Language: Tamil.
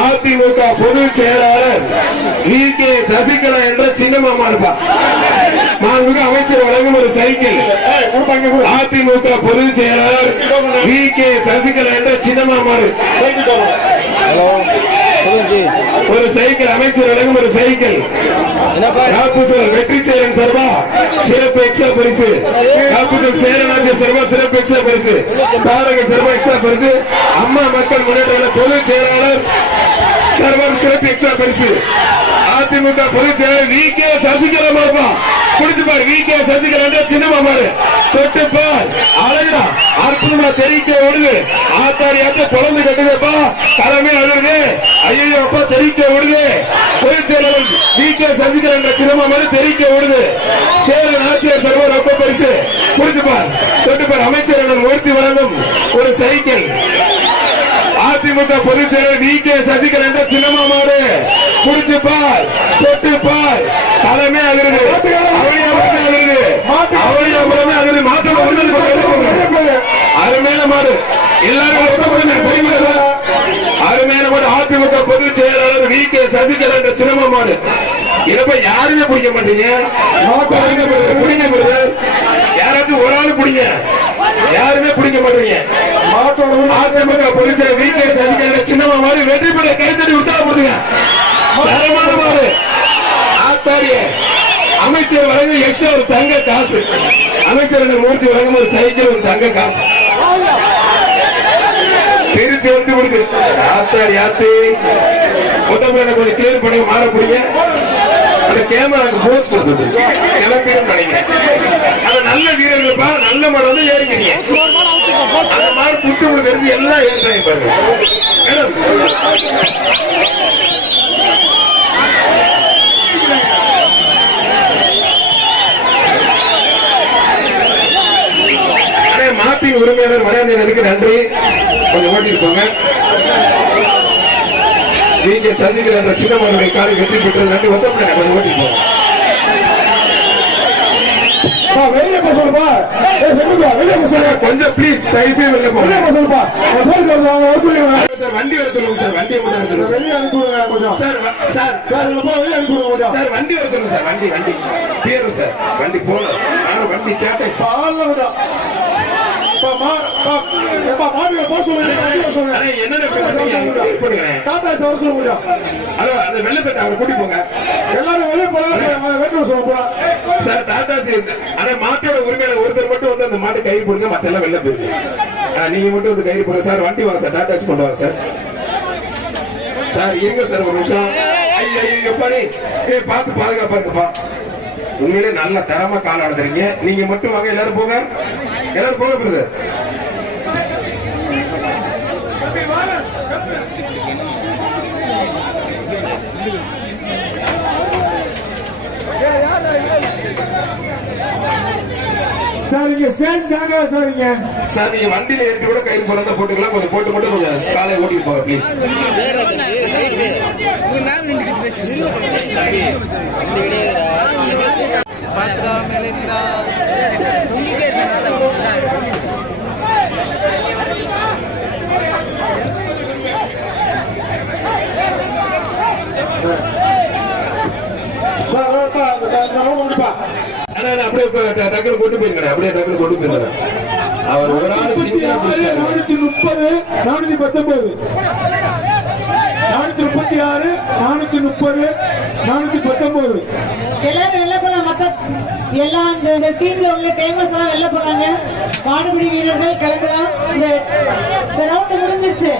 அதிமுக பொதுச் செயலாளர் வி.கே. சசிகலா என்ற சின்னமாமா இருப்பார். மாண்புமிகு அமைச்சர் வழங்கும் ஒரு சைக்கிள். அதிமுக பொதுச் செயலாளர் வி.கே. சசிகலா என்ற சின்னமாமா ஒரு சைக்கிள். அமைச்சர் வழங்கும் ஒரு சைக்கிள். வெற்றி செயலன் சார்பா சிறப்பு எக்ஸ்ட்ரா பரிசு. சேரநாஜன் சார்பா சிறப்பு எக்ஸ்ட்ரா பரிசு. தாரக சார்பா எக்ஸ்ட்ரா பரிசு. அம்மா மக்கள் முன்னேற்ற பொதுச் செயலாளர் சர்வர் சிறப்பு எக்ஸ்ட்ரா பரிசு. அதிமுக பொதுச் செயலாளர் வி.கே. சசிகலா மாமா குடிச்சுப்பார். வி.கே. சசிகலா சின்னமாமாரு தொட்டுப்பார். அழகா அற்புதமா தெரிவிக்க ஓடுது. ஆத்தாடி ஆத்த குழந்தை கட்டுதப்பா தலைமை அழுது. ஐயோ அப்பா தெரிவிக்க ஓடுது. பொதுச் செயலாளர் வி.கே. சசிகலா என்ற சின்னமாமாரு தெரிவிக்க ஓடுது. சேரன் ஆட்சியர் சர்வர் ரொக்க பரிசு. குடிச்சுப்பார் தொட்டுப்பார். அமைச்சர் மூர்த்தி வழங்கும் ஒரு சைக்கிள். அதிமுக பொதுச் செயலாளர் வி.கே. சசிகலா என்ற சின்னமாமாரு குடிச்சுப்பார் தொட்டுப்பார் தலைமை அழுது. அருமையான மாடு எல்லாரும் அருமையான மாடு. அதிமுக பொதுச் செயலாளர் வி.கே. சசிகலா என்ற சின்னமா மாடு. இதப்ப யாருமே பிடிக்க மாட்டீங்க. யாராச்சும் ஒரு ஆளு பிடிங்க. யாருமே பிடிக்க மாட்டீங்க. அதிமுக பொதுச் செயலாளர் வி.கே. சசிகலா சின்னமா மாடு வெற்றி பெற கைத்தறி உற்சாகப்படுத்துங்க. தரமான மாடு. ஆத்தாரிய அமைச்சர் வழங்க எக்ஸ்ட்ரா ஒரு தங்க காசு. அமைச்சர் மூர்த்தி வழங்கும் ஒரு சைக்கிள் ஒரு தங்க காசு பிரிச்சு வந்து கொடுத்து. ஆத்தாடி ஆத்தி மொத்தம் கொஞ்சம் கிளியர் பண்ணி மாறக்கூடிய அந்த கேமராக்கு போஸ் கொடுத்து கிளம்பிடும் நினைக்கிறேன். அது நல்ல வீரர்கள்ப்பா. நல்ல மாடு வந்து ஏறிக்கிறீங்க. அந்த மாடு புட்டு கொடுக்கறது எல்லாம் ஏற்றாங்க பாருங்க. மாட்டின் உரிமையாளர் மரியாதைக்கு நன்றி. கொஞ்சம் ஓட்டிட்டு போங்க. வி.கே. சசிகலா என்ற சின்னமாருடைய காலை வெற்றி பெற்றது நன்றி. ஒத்தப்பட கொஞ்சம் ஓட்டிட்டு போங்க. கொஞ்சம் பிளீஸ் தயவுசெய்து வெளியே போங்க. வண்டி வர சொல்லுங்க சார். வண்டி சார் வண்டி வர சொல்லுங்க சார். வண்டி பேரும் சார் வண்டி போன நானும் வண்டி கேட்டேன். வெள்ள சட்டை அவங்க கூட்டி போங்க. எல்லாரும் வெளியே சார். டாடா மாட்டோட உரிமையில ஒருத்தர் மட்டும் வந்து அந்த மாட்டை கயிறு போடுங்க. மத்த எல்லாம் வெளில போயிருங்க. நீங்க மட்டும் வந்து கயிறு போடுங்க சார். வண்டி வாங்க சார். டாடாசி கொண்டு வாங்க சார். சார் இருங்க சார் ஒரு நிமிஷம். பார்த்து பாதுகாப்பா இருக்கப்பா. உண்மையிலே நல்ல தரமா கால் ஆடுறீங்க. நீங்க மட்டும் வாங்க. எல்லாரும் போங்க. எல்லாரும் போக போகுது. சார் இங்க ஸ்டேஜ் தாங்க சார். இங்க சார் நீங்க வண்டியில ஏறி கூட கயிறு போறதா போட்டுக்கலாம். கொஞ்சம் போட்டு மட்டும் கொஞ்சம் காலை ஓட்டிட்டு போங்க ப்ளீஸ். அப்படியே டக்குனு கொண்டு போயிருங்க. அப்படியே டக்குனு கொண்டு போயிருங்க. அவர் ஒரு ஆள் 430 419 436 430 419 எல்லாரும் வெளில போலாம். மக்கள் எல்லாம் இந்த டீம்ல உள்ள டேமஸ் எல்லாம் வெளில போறாங்க. மாடுபிடி வீரர்கள் கிளம்பலாம். இந்த ரவுண்ட் முடிஞ்சிருச்சு.